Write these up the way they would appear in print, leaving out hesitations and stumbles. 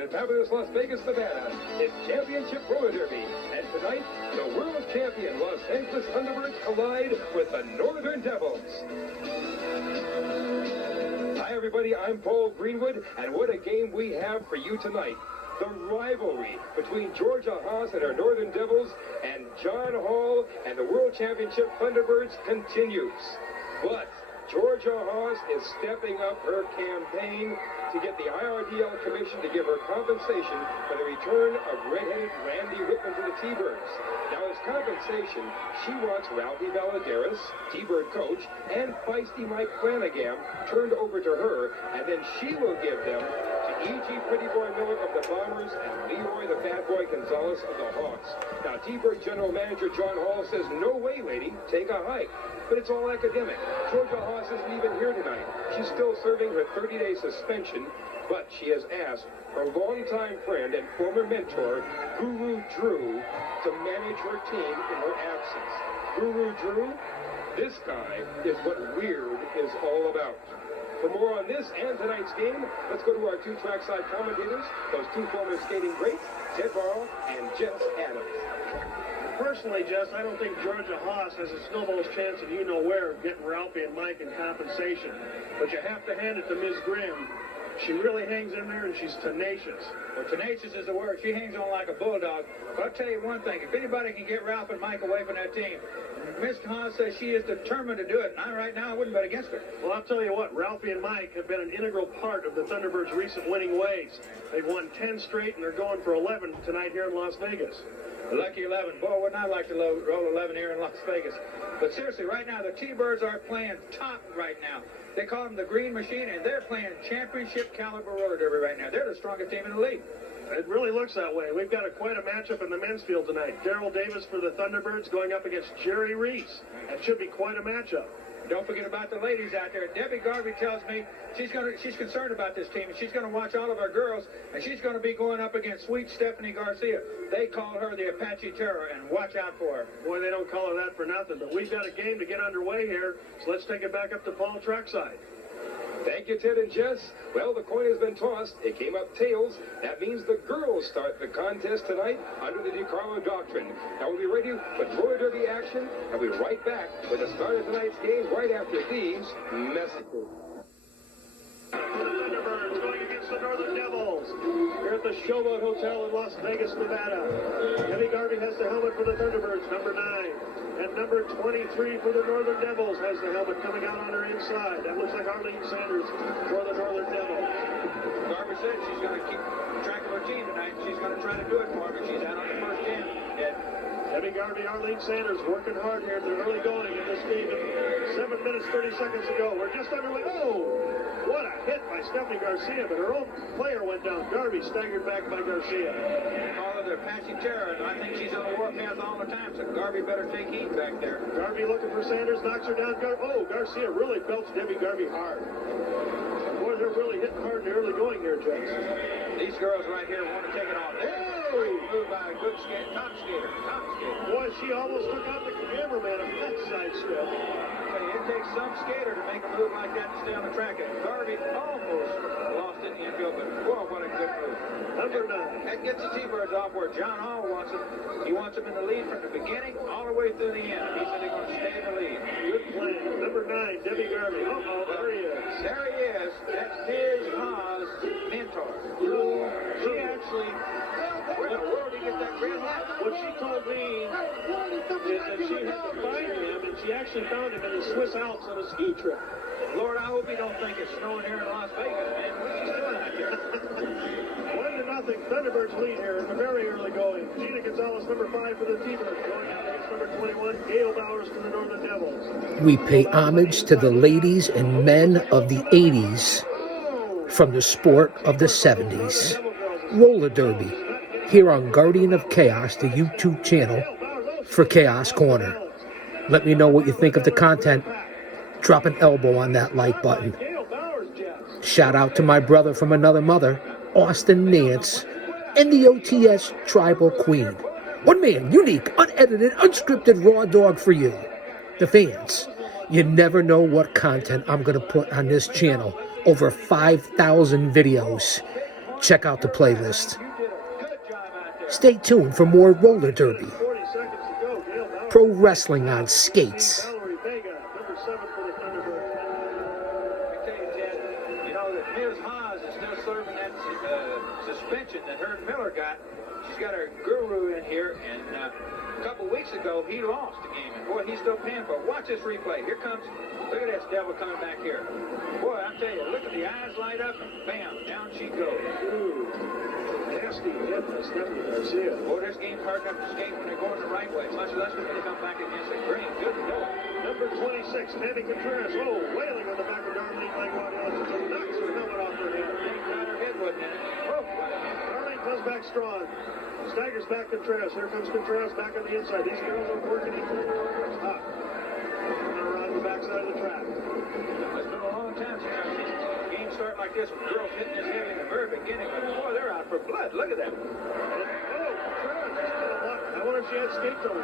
in fabulous Las Vegas, Nevada, it's Championship Roller Derby. And tonight, the world champion Los Angeles Thunderbirds collide with the Northern Devils. Hi, everybody. I'm Paul Greenwood, and what a game we have for you tonight. The rivalry between Georgia Haas and her Northern Devils and John Hall and the World Championship Thunderbirds continues. But Georgia Haas is stepping up her campaign to get the IRDL Commission to give her compensation for the return of redheaded Randy Whitman to the T-Birds. Now, as compensation, she wants Ralphie Valadares, T-Bird coach, and feisty Mike Flanagan turned over to her, and then she will give them to E.G. Pretty Boy Miller of the Bombers and Leroy the Bad Boy Gonzalez of the Hawks. Now, T-Bird General Manager John Hall says, "No way, lady, take a hike." But it's all academic. Georgia Haas isn't even here tonight. She's still serving her 30-day suspension, but she has asked her longtime friend and former mentor, Guru Drew, to manage her team in her absence. Guru Drew, this guy is what weird is all about. For more on this and tonight's game, let's go to our two trackside commentators, those two former skating greats, Ted Barrow and Jess Adams. Personally, Jess, I don't think Georgia Haas has a snowball's chance of you-know-where of getting Ralphie and Mike in compensation. But you have to hand it to Ms. Grimm. She really hangs in there, and she's tenacious. Well, tenacious is the word. She hangs on like a bulldog. But I'll tell you one thing. If anybody can get Ralph and Mike away from that team, Miss Haas says she is determined to do it. And right now, I wouldn't bet against her. Well, I'll tell you what. Ralphie and Mike have been an integral part of the Thunderbirds' recent winning ways. They've won 10 straight, and they're going for 11 tonight here in Las Vegas. Lucky 11. Boy, wouldn't I like to roll 11 here in Las Vegas. But seriously, right now, the T-Birds are playing top right now. They call them the Green Machine, and they're playing championship caliber roller derby right now. They're the strongest team in the league. It really looks that way. We've got quite a matchup in the men's field tonight. Daryl Davis for the Thunderbirds going up against Jerry Reese. That should be quite a matchup. Don't forget about the ladies out there. Debbie Garvey tells me she's concerned about this team, and she's going to watch all of our girls, and she's going to be going up against sweet Stephanie Garcia. They call her the Apache Terror, and watch out for her. Boy, they don't call her that for nothing, but we've got a game to get underway here, so let's take it back up to Paul trackside. Thank you, Ted and Jess. Well, the coin has been tossed. It came up tails. That means the girls start the contest tonight under the DiCarlo doctrine. Now we'll be ready for roller derby action, and we'll be right back with the start of tonight's game right after these messages. The Thunderbirds going against the Northern Devils here at the Showboat Hotel in Las Vegas, Nevada. Debbie Garvey has the helmet for the Thunderbirds, number 9. And number 23 for the Northern Devils has the helmet coming out on her inside. That looks like Arlene Sanders for the Northern Devils. Garvey said she's going to keep track of her team tonight. She's going to try to do it for her, but she's out on the first end. Debbie Garvey, Arlene Sanders working hard here in the early going in this game. 7 minutes, 30 seconds ago. We're just underway. Oh! What a hit by Stephanie Garcia, but her own player went down. Garvey staggered back by Garcia. They call her the Apache Terror, and I think she's on the warpath all the time, so Garvey better take heed back there. Garvey looking for Sanders, knocks her down. Garcia really belts Debbie Garvey hard. Boy, they're really hitting hard in the early going here, Jess. These girls right here want to take it off. Great move by a good top skater. Boy, she almost took out the cameraman on that side step. It takes some skater to make a move like that to stay on the track. And Garvey almost lost it in the infield, but boy, what a good move. Number 9. That gets the T-Birds off where John Hall wants them. He wants them in the lead from the beginning all the way through the end. He said they're going to stay in the lead. Good play. Number 9, Debbie Garvey. There he is. There he is. That's Ms. Haas' mentor. She actually... Where in the world did he get that red hat? What she told me is that she had to find him, and she actually found him in the Swiss Alps on a ski trip. Lord, I hope he don't think it's snowing here in Las Vegas, man. What's he doing out there? 1-0, Thunderbirds lead here in the very early going. Gina Gonzalez, number 5 for the T-Birds, going out against number 21, Gail Bowers for the Northern Devils. We pay homage to the ladies and men of the 80s from the sport of the 70s. Roller derby, here on Guardian of Chaos, the YouTube channel for Chaos Corner. Let me know what you think of the content. Drop an elbow on that like button. Shout out to my brother from another mother, Austin Nance, and the OTS Tribal Queen. One man, unique, unedited, unscripted raw dog for you, the fans. You never know what content I'm going to put on this channel. Over 5,000 videos. check out the playlist. You did a good job out there. Stay tuned for more roller derby, 40 seconds to go. Gail Bowers. pro wrestling on skates, Valerie Vega, number 7 for the Thunderbirds. Let me tell you, Ted, you know that Ms. Haas is still serving that suspension that Herb Miller got. She's got her guru in here, and a couple weeks ago, he lost the game. And boy, he's still paying for it. Watch this replay. Here comes, look at this devil coming back here. Boy, I tell you, look at the eyes light up, and bam, down she goes. Ooh, nasty hit by Stephanie Garcia. Boy, this game's hard enough to skate when they're going the right way, much less when they come back against the green. Good Lord. Number 26, Tammy Contreras. Oh, wailing on the back of Darlene Langlois. She knocks her helmet off her head. Thank God her head wasn't in it. Oh, Darlene comes back strong. Staggers back Contreras. Here comes Contreras back on the inside. These girls are working each other. And around the backside of the track. it's been a long time since I've seen a game start like this with girls hitting this heavy in the very beginning. But boy, they're out for blood. Look at that. Oh, Contreras just got a block. I wonder if she had skate toe.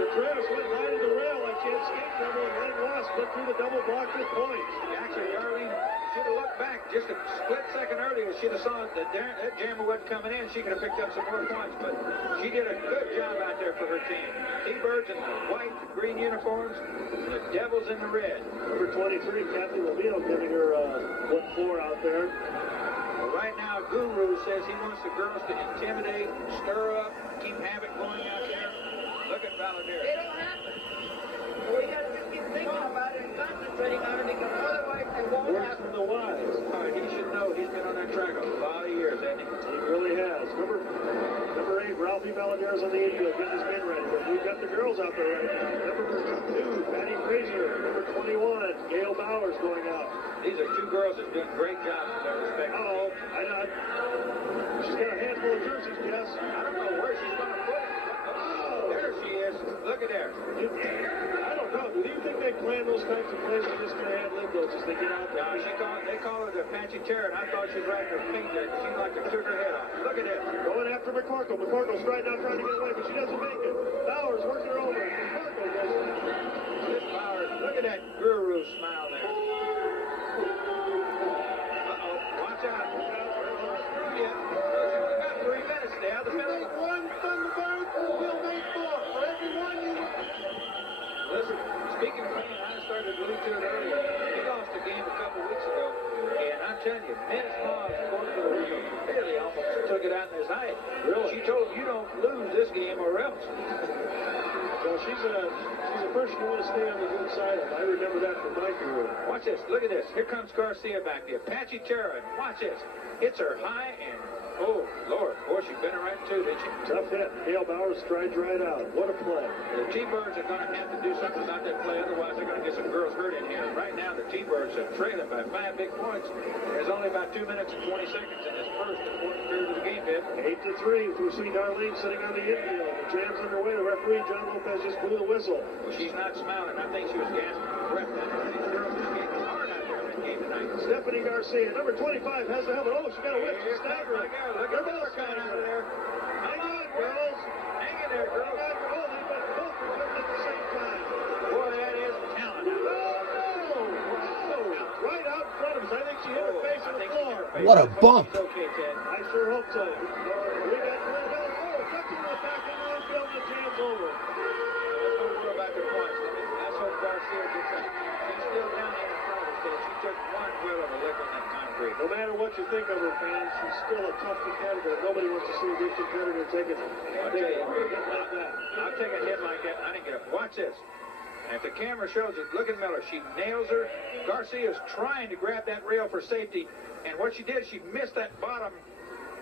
Contreras went right into the rail like she had skate trouble, and Langlois split through the double block with points. Actually, Darlene should have looked back just a split second earlier. She'd have saw that jammer wasn't coming in. She could have picked up some more points, but she did a good job out there for her team. T-Birds in the white, green uniforms, and the Devils in the red. Number 23, Kathy Levino, giving her 1-4 out there. Well, right now, Guru says he wants the girls to intimidate, stir up, keep havoc going out there. Look at Valadero. They don't happen. So we got to just keep thinking about it and concentrating on it because otherwise they won't Words happen. from the wise. He should know. He's been on that track a lot of years, hasn't he? He really has. Number 8, Ralphie Valadero's on the infield, getting his men ready. But we've got the girls out there right now. Number 2, Patty Frazier. Number 21, Gail Bowers going out. These are two girls that are doing great jobs in their respective Uh-oh, I know. She's got a handful of jerseys, Jess. I don't know where she's going to put it. Oh, there she is. Look at there. I don't know. Do you think they plan those types of plays or just going to ad-lib those as they get out there? No, they call her the Apache Terror, and I thought she was riding her feet there. It seemed like they took her head off. Look at this. Going after McCorkle. McCorkle's right now trying to get away, but she doesn't make it. Bowers working her over. McCorkle goes down. This Bowers, look at that guru smile there. Uh-oh, watch out. Yeah. We got 3 minutes now. The penalty. One Thunderbird will make 4 for every one you... Listen, speaking of Kane, I started to allude to it earlier. He lost a game a couple weeks ago, and I'm telling you, Ms. Haas, according to the ring, really almost took it out in his eye. Really? She told him, you don't lose this game or else. Well, she's a person you want to stay on the good side of. I remember that from my career. Watch this. Look at this. Here comes Garcia back there. Apache Terra. Watch this. Hits her high and, oh, Lord. Boy, she bent her right too, didn't she? Tough hit. Gail Bowers strides right out. What a play. The T-Birds are going to have to do something about that play. Otherwise, they're going to get some girls hurt in here. Right now, the T-Birds are trailing by 5 big points. There's only about 2 minutes and 20 seconds in this first important period of the game, Ed. 8-3. We see Darlene sitting on the infield. The jam's underway. The referee, John Lopez, just blew the whistle. Well, she's not smiling. I think she was gasping for breath. These girls are skating hard out there in that game tonight. Stephanie Garcia, number 25, has the helmet. Oh, she got a whip. She's Here comes staggering. my girl. Look at Miller coming out of there. Hang on, girls. Hang in there, girls. Hang on. Oh, they both returned at the same time. Boy, that is talent. Oh, no. Oh, right out in front of us. I think she hit her face on the floor. What a bump. It's okay, Ted. I sure hope so. We got Kentucky went back in the infield and the jam's over. Let's don't worry about the points. Let's hope Garcia gets that. She's still down there in front of us, Ted. She took one wheel of a lick on that concrete. No matter what you think of her, fans, she's still a tough competitor. Nobody wants to see a good competitor take it. I'll tell you, hit like that. I'll take a hit like that. I didn't get up. Watch this. And if the camera shows it, look at Miller. She nails her. Garcia's trying to grab that rail for safety. And what she did, she missed that bottom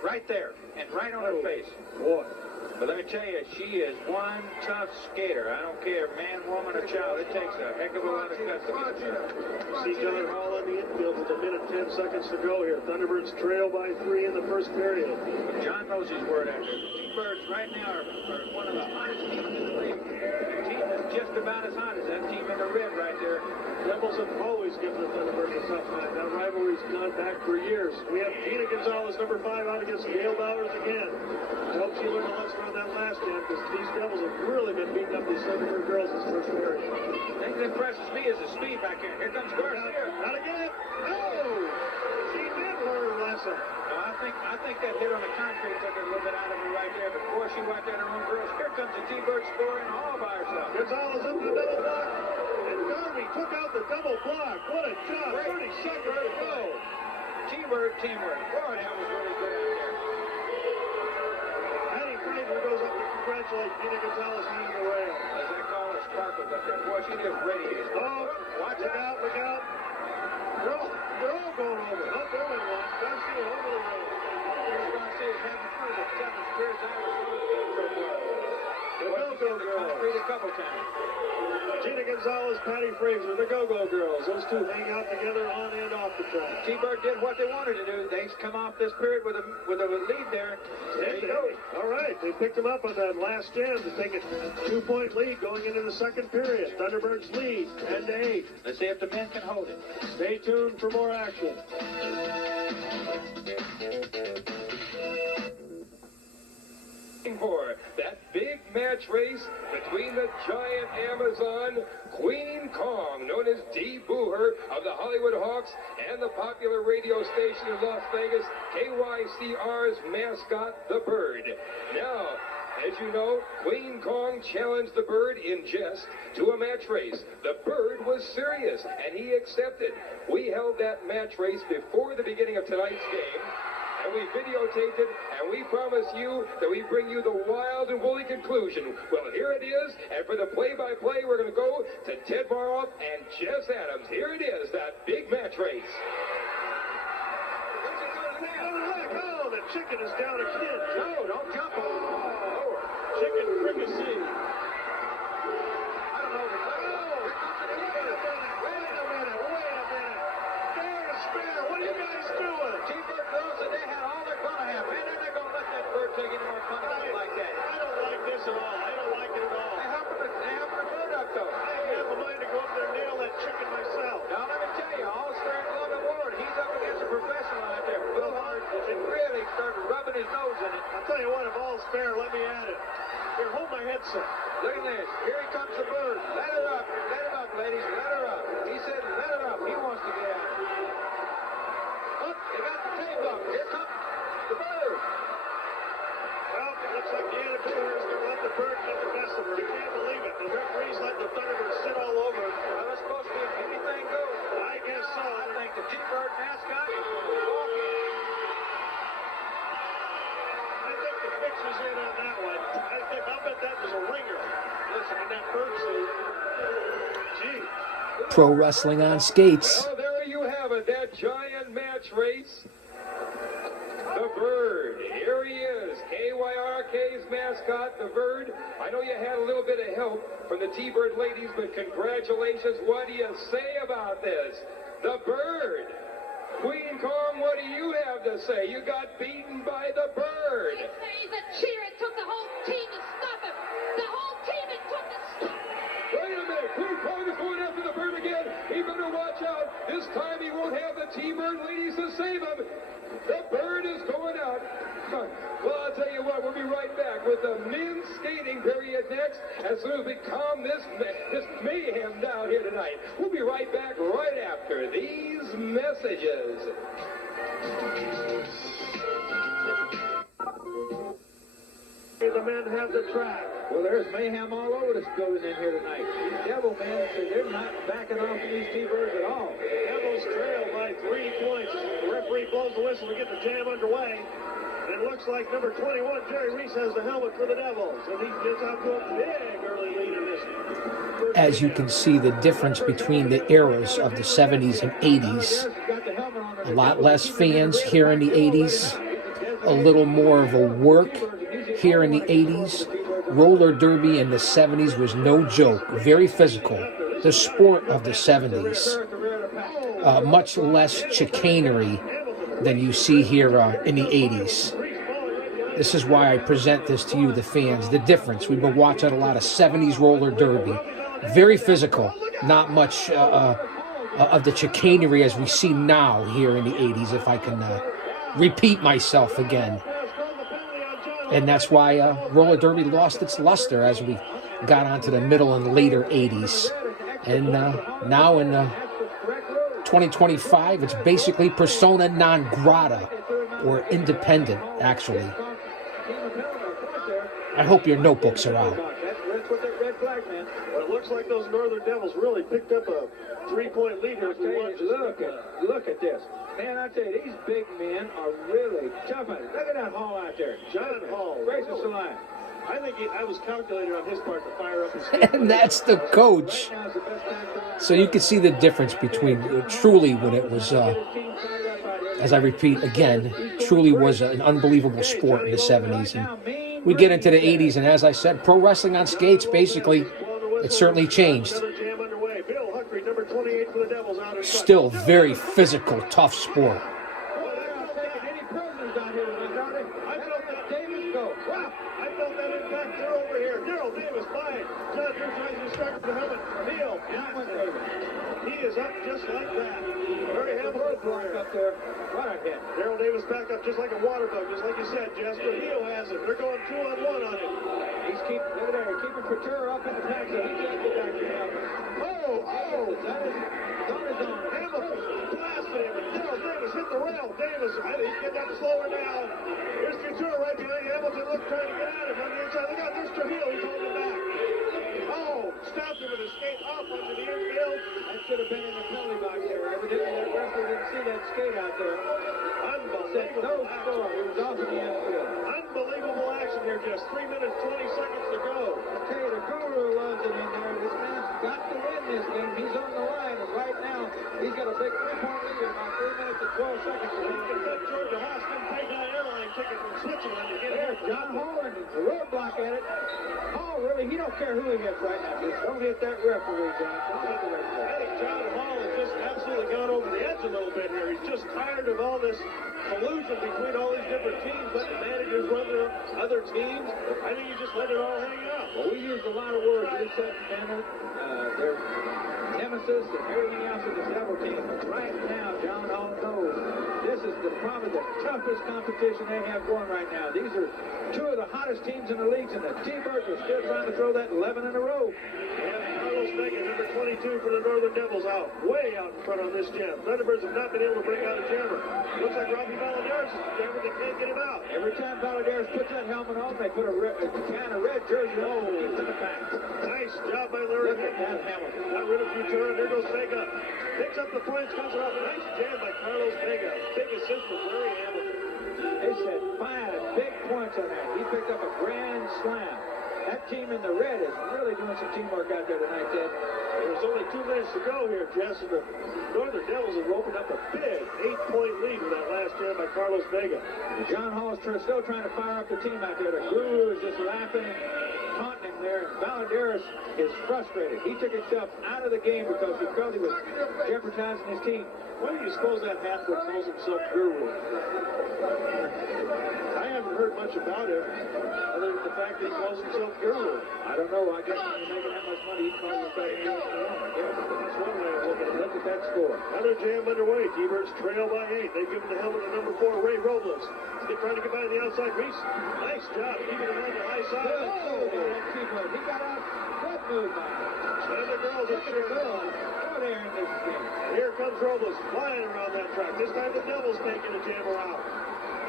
right there and right on her face. Boy. But let me tell you, she is one tough skater. I don't care, man, woman, or child. It takes a heck of a lot of guts to get her. See John Hall on the infield with 1:10 seconds to go here. Thunderbirds trail by 3 in the first period. But John knows his word out there. The T-Birds right now are one of the hottest teams in the league. The team that's just about as hot as that team in the red right there. Devils have always given the Thunderbirds a tough time. That rivalry's gone back for years. We have Gina Gonzalez, number 5, out against Gail Bowers again. I hope she learned a lesson on that last game because these Devils have really been beating up these Thunderbird girls this first period. The thing that impresses me is the speed back here. Here comes Garcia. Not again. No! Lisa. No, I think that hit on the concrete took a little bit out of her right there. But boy, she wiped out her own girls. Here comes the T-Bird scoring all by herself. Gonzalez up to the double block. And Garvey took out the double block. What a job. 30 seconds to go. T-Bird teamwork. Boy, that was really good out there. Patty Fraser goes up to congratulate Gina Gonzalez leading the rail. As they call her Sparkles up there. Boy, she just radiates. Oh, watch look out. out, look out. They're all going over. Not there in one. Garcia over the rail. Garcia is having fun with the seven spirits out of The Go-Go Girls. concrete a couple times. Gina Gonzalez, Patty Fraser, the Go-Go Girls. Those two hang out together on and off the track. T-Bird did what they wanted to do. They come off this period with a lead there. There you go. All right, they picked them up on that last jam to take a 2-point lead going into the second period. Thunderbirds lead 10-8. Let's see if the men can hold it. Stay tuned for more action. For that big match race between the giant Amazon Queen Kong, known as Dee Booher of the Hollywood Hawks, and the popular radio station in Las Vegas, KYCR's mascot, the Bird. Now, as you know, Queen Kong challenged the Bird in jest to a match race. The Bird was serious, and he accepted. We held that match race before the beginning of tonight's game, and we videotaped it, and we promise you that we bring you the wild and woolly conclusion. Well, here it is, and for the play-by-play, we're going to go to Ted Baroff and Jess Adams. Here it is, that big match race. Oh, the chicken is down a kid. No, don't jump on it. Chicken fricassee. I don't know. Wait a minute. Fair is fair. What are you guys doing? T-Bird girls said they had all they're going to have. Man, they're not going to let that Bird take any more punishment like that. I don't like this at all. I don't like it at all. They helped the Bird up, though. I have a mind to go up there and nail that chicken myself. Now, let me tell you, all fair and love and Ward, he's up against a professional out there. Bill Hart and really started rubbing his nose in it. I'll tell you what, if all's fair, let me at it. Here, hold my headset. Look at this. Here he comes the Bird. Let her up. Let her up, ladies. Let her up. He said, let her up. He wants to get out. Up. They got the tape up. Here comes the Bird. Well, it looks like Deanna Booher is going to let the Bird get the best of her. You can't believe it. The referee's letting the Thunderbirds sit all over it. Well, it's supposed to be anything goes. I guess so. I think the T-Bird mascot is going to walk in. I think the fix is in on that one. I'll bet that was a ringer. Listen, in that bird suit. Gee. Pro wrestling on skates. Well, there you have it, that giant match race. The Bird. Here he is, KYRK's mascot, the Bird. I know you had a little bit of help from the T-Bird ladies, but congratulations. What do you say about this? The Bird. Queen Kong, what do you have to say? You got beaten by the Bird. They say he's a cheer. It took the whole team to stop him. The whole team it took to stop him. Wait a minute. Queen Kong is going after the Bird again. He better watch out. This time he won't have the T-Bird ladies to save him. The Bird is going out. Well, I'll tell you what, we'll be right back with the men's skating period next as soon as we calm this mayhem down here tonight. We'll be right back right after these messages. The men have the track. Well, there's mayhem all over this building in here tonight. These Devil men, they're not backing off of these T-Birds at all. Devils trail by 3 points. The referee blows the whistle to get the jam underway. And it looks like number 21, Jerry Reese, has the helmet for the Devils. And he gets out to a big early lead in this. As you can see, the difference between the eras of the 70s and 80s. A lot less fans here in the 80s. A little more of a work here in the 80s. Roller derby in the 70s was no joke. Very physical. The sport of the 70s. Much less chicanery than you see here in the 80s. This is why I present this to you, the fans. The difference. We've been watching a lot of 70s roller derby. Very physical. Not much of the chicanery as we see now here in the 80s, if I can repeat myself again. And that's why roller derby lost its luster as we got onto the middle and later 80s. And now in 2025, it's basically persona non grata or independent, actually. I hope your notebooks are out. That's what that red flag meant. Well, it looks like those Northern Devils really picked up a 3-point lead here. Look at this. Man, I tell you, these big men are really tough on it. Look at that Hall out there. John Hall. Gracious alive. I think I was calculating on his part to fire up his feet. And that's the coach. Right now is the best time to So you can see the difference between truly when it was, as I repeat again, truly was an unbelievable sport in the 70s. And we get into the 80s, and as I said, pro wrestling on skates, basically, it certainly changed. Another jam underway. Bill Huckry, number 28 for the Devils, out in front. Still very physical, tough sport. any prisoners down here tonight, don't they? I felt that Davis go. Wow. I felt that impact. They're over here. Daryl Davis flying. John Drew tries to start the helmet. Neal. He is up just like that. Very Hamilton Block up there. What a hit. Daryl Davis back up just like a water bug, just like you said, Jasper. Neal has it. They're going 2-on-1 on him. Look at there. He's keeping Couture up in the pack so he can't get back to him. That is on his own. Hamilton blasted him. Daryl Davis hit the rail. Davis, I think he's getting up slower now. Here's Couture right behind Hamilton. Look, trying to get at him on the inside. Look out, there's Trujillo. He's holding him back. Stopped him with a skate off onto the infield. That should have been in the penalty box there. Evidently, that wrestler didn't see that skate out there. Said no score. He was off in the infield. Unbelievable action here. Just 3 minutes, 20 seconds to go. Hey, the Guru loves it in there. This man's got to win this game. He's on the line, and right now, he's got a big 3-point lead in about 3 minutes and 12 seconds. He can bet Georgia Haas didn't take that airline ticket from Switzerland to get There's here. John Hall and the roadblock at it. Hall, really, he don't care who he hits right now. Just don't hit that referee, John. Don't hit the referee. I think John Hall has just absolutely gone over the edge a little bit here. He's just tired of all this collusion between all these different teams, letting the managers run their other teams. I think he just let it all hang out. Well, we used a lot of words. We said their nemesis and everything else of the Devil team. But right now, John Hall knows this is probably the toughest competition they have going right now. These are two of the hottest teams in the leagues, and the T-Birds are still trying to throw that 11 in a row. And Carlos Vega, number 22 for the Northern Devils, way out in front on this jam. Thunderbirds have not been able to bring out a jammer. Looks like Robbie Valadares is a jammer. They can't get him out. Every time Valadares puts that helmet on, they put a can of red jersey on and keep in the back. Nice job by Larry Look at that Hamilton. Hamilton. Got rid of Couture, and there goes Vega. Picks up the points, comes off. Nice jam by Carlos Vega. Big assist from Larry Hamilton. They said 5 big points on that. He picked up a grand slam. That team in the red is really doing some teamwork out there tonight, Ted. There's only 2 minutes to go here, Jess, and the Northern Devils have opened up a big 8-point lead with that last jam by Carlos Vega. John Hall is still trying to fire up the team out there. The Guru is just laughing and taunting him there. And Valadares is frustrated. He took himself out of the game because he felt he was jeopardizing his team. Why do you suppose that halfwit calls himself Guru? I haven't heard much about him, other than the fact that he calls himself Guru. I don't know. I guess when you're making that much money, you call yourself an I guess. That's one way of looking at it. Look at that score. Another jam underway. T-Birds trail by 8. They give him the helmet to number 4, Ray Robles. He's trying to get by on the outside. Reese, nice job keeping him on the high side. Oh, T-Bird. He got out. Good move by him. And the girls are cheering on. Go there in this game. Here comes Robles flying around that track. This time the Devils taking a jammer out.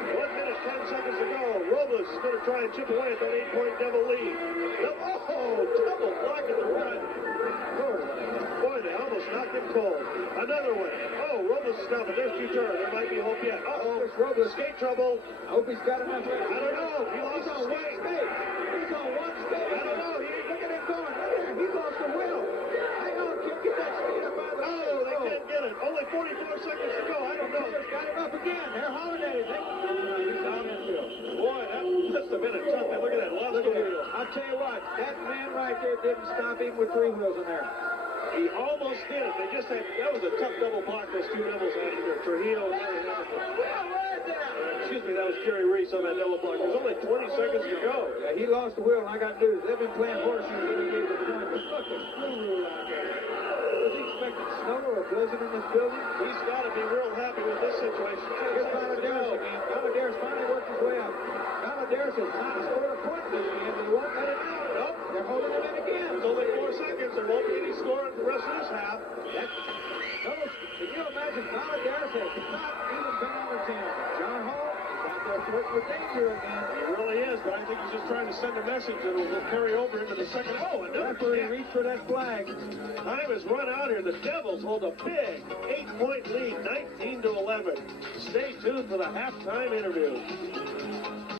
1 minute, 10 seconds to go. Robles is going to try and chip away at that 8-point Devil lead. Double block in the run. Boy, they almost knocked him cold. Another one. Robles is down, but there's Couture. There might be hope yet. Robles, skate trouble. I hope he's got enough. I don't know. He lost on one skate. He's on one skate. I don't know. Look at him going. Look at him. He lost the wheel. Hang on, kid. Get that skate up out of the way. They can't get it. Only 44 seconds to go. I don't know. Got him up again. They're hauling at him. He's down infield. Boy, that must have been a tough one. Look at that. Lost the wheel. I'll tell you what. That man right there didn't stop even with 3 wheels in there. He almost did it. They just had, that was a tough double block those 2 Devils had in there. Trujillo and Larry Hamilton. Excuse me, that was Jerry Reese on that double block. There's only 20 seconds to go. Yeah, he lost the wheel, and I got news. They've been playing horseshoes when he gave the point. But look, the screw rule out there. Was he expecting snow or a blizzard in this building? He's got to be real happy with this situation. Here's Valadares again. Valadares finally worked his way up. Valadares has not scored a point this game, but he won't let it out. Nope, they're holding him in again. There's only 4 seconds. There won't be any score in the rest of this half. Can you imagine Valadares has not even been on the team? John Hall, hurt for danger again. He really is, but I think he's just trying to send a message that will carry over into the second. Oh, another Referee kick. reached for that flag. Time has run out here. The Devils hold a big 8-point lead, 19-11. Stay tuned for the halftime interview.